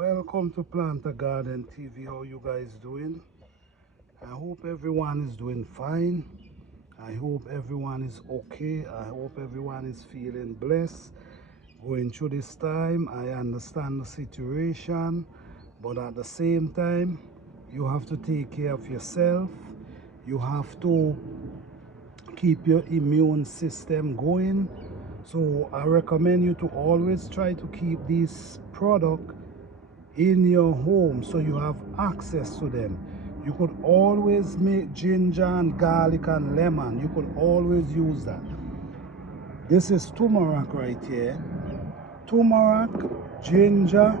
Welcome to Plant a Garden TV. How you guys doing? I hope everyone is doing fine. I hope everyone is okay. I hope everyone is feeling blessed. Going through this time, I understand the situation, but at the same time, you have to take care of yourself. You have to keep your immune system going. So I recommend you to always try to keep this product in your home so you have access to them. You could always make ginger and garlic and lemon. You could always use that. This is turmeric right here. Turmeric, ginger,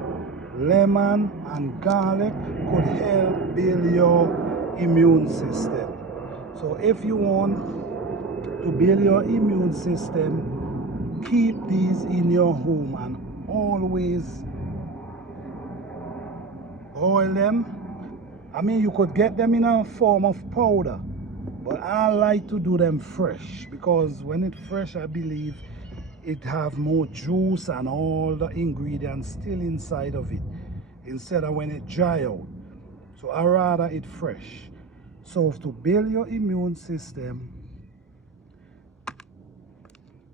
lemon and garlic could help build your immune system. So if you want to build your immune system, keep these in your home and always boil them. I mean, you could get them in a form of powder, but I like to do them fresh because when it's fresh, I believe it have more juice and all the ingredients still inside of it instead of when it dry out. So I rather it fresh. So to build your immune system,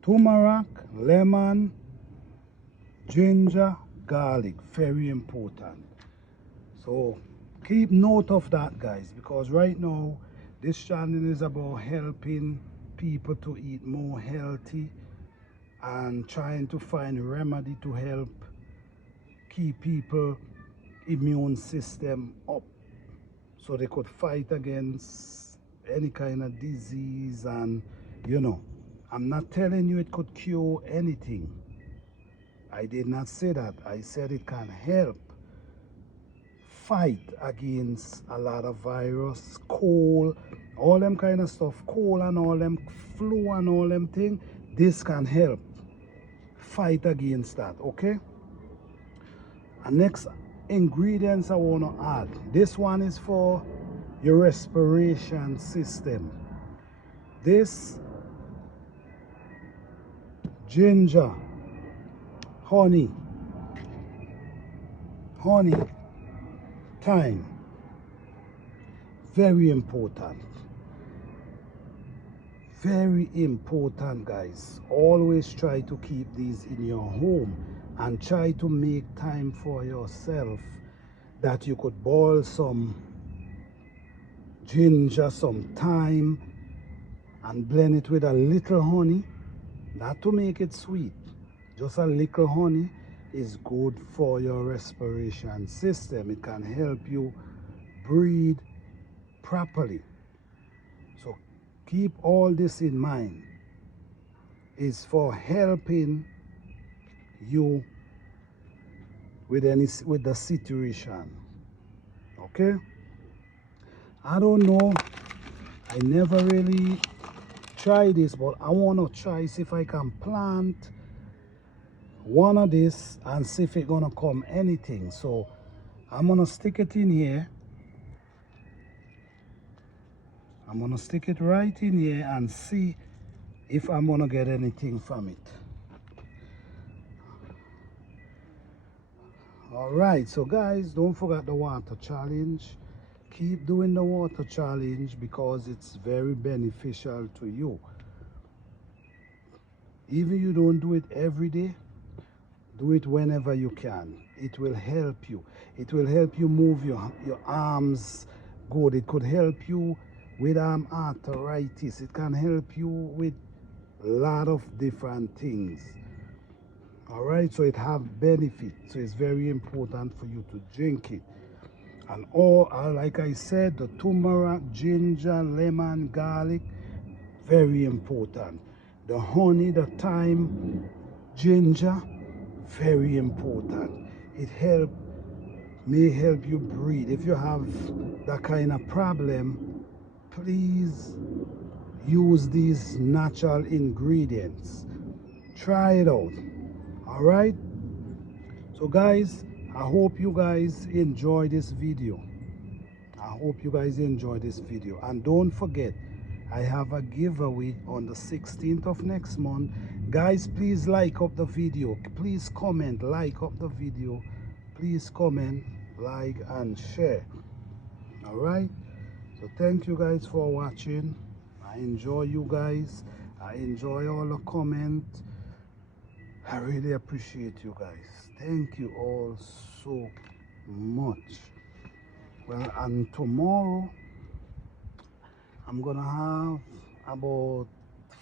turmeric, lemon, ginger, garlic, very important. So keep note of that, guys, because right now this channel is about helping people to eat more healthy and trying to find remedy to help keep people immune system up so they could fight against any kind of disease. And I'm not telling you it could cure anything. I did not say that. I said it can help fight against a lot of virus, cold, all them kind of stuff, cold and all them flu and all them thing. This can help fight against that, okay? And next ingredients I want to add. This one is for your respiration system. This ginger, honey, thyme, very important. Very important, guys. Always try to keep these in your home and try to make time for yourself that you could boil some ginger, some thyme and blend it with a little honey, not to make it sweet, just a little honey is good for your respiration system. It can help you breathe properly. So keep all this in mind. It's for helping you with the situation. Okay? I don't know. I never really tried this, but I want to try see if I can plant one of this and see if it's gonna come anything. So I'm gonna stick it in here. I'm gonna stick it right in here and see if I'm gonna get anything from it. All right, so guys, don't forget the water challenge. Keep doing the water challenge because it's very beneficial to you. Even you don't do it every day, do it whenever you can. It will help you. It will help you move your arms good. It could help you with arthritis. It can help you with a lot of different things. All right, so it have benefits. So it's very important for you to drink it. And all, like I said, the turmeric, ginger, lemon, garlic, very important. The honey, the thyme, ginger, very important. It may help you breathe. If you have that kind of problem, please use these natural ingredients. Try it out. All right? So guys, I hope you guys enjoy this video. I hope you guys enjoy this video. And don't forget, I have a giveaway on the 16th of next month. Guys, please like up the video. Please comment, like up the video. please comment, like, and share. All right, so thank you guys for watching. I enjoy you guys. I enjoy all the comment. I really appreciate you guys. Thank you all so much. Well, and tomorrow I'm gonna have about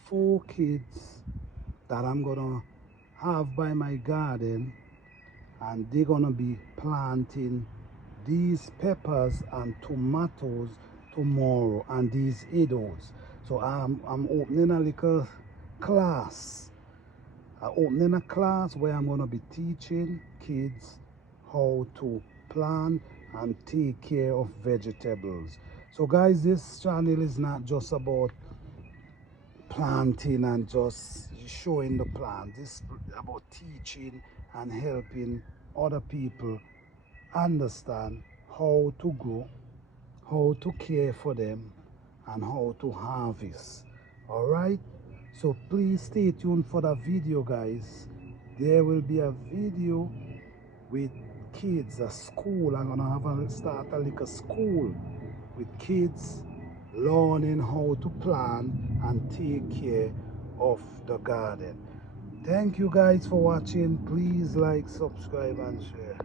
4 kids that I'm gonna have by my garden, and they're gonna be planting these peppers and tomatoes tomorrow, and these idos. So I'm opening a little class. I'm opening a class where I'm gonna be teaching kids how to plant and take care of vegetables. So guys, this channel is not just about planting and just showing the plant. This is about teaching and helping other people understand how to grow, how to care for them, and how to harvest. All right, so please stay tuned for the video, guys. There will be a video with kids, a school. I'm gonna start a little school with kids learning how to plant and take care of the garden. Thank you guys for watching. Please like, subscribe, and share.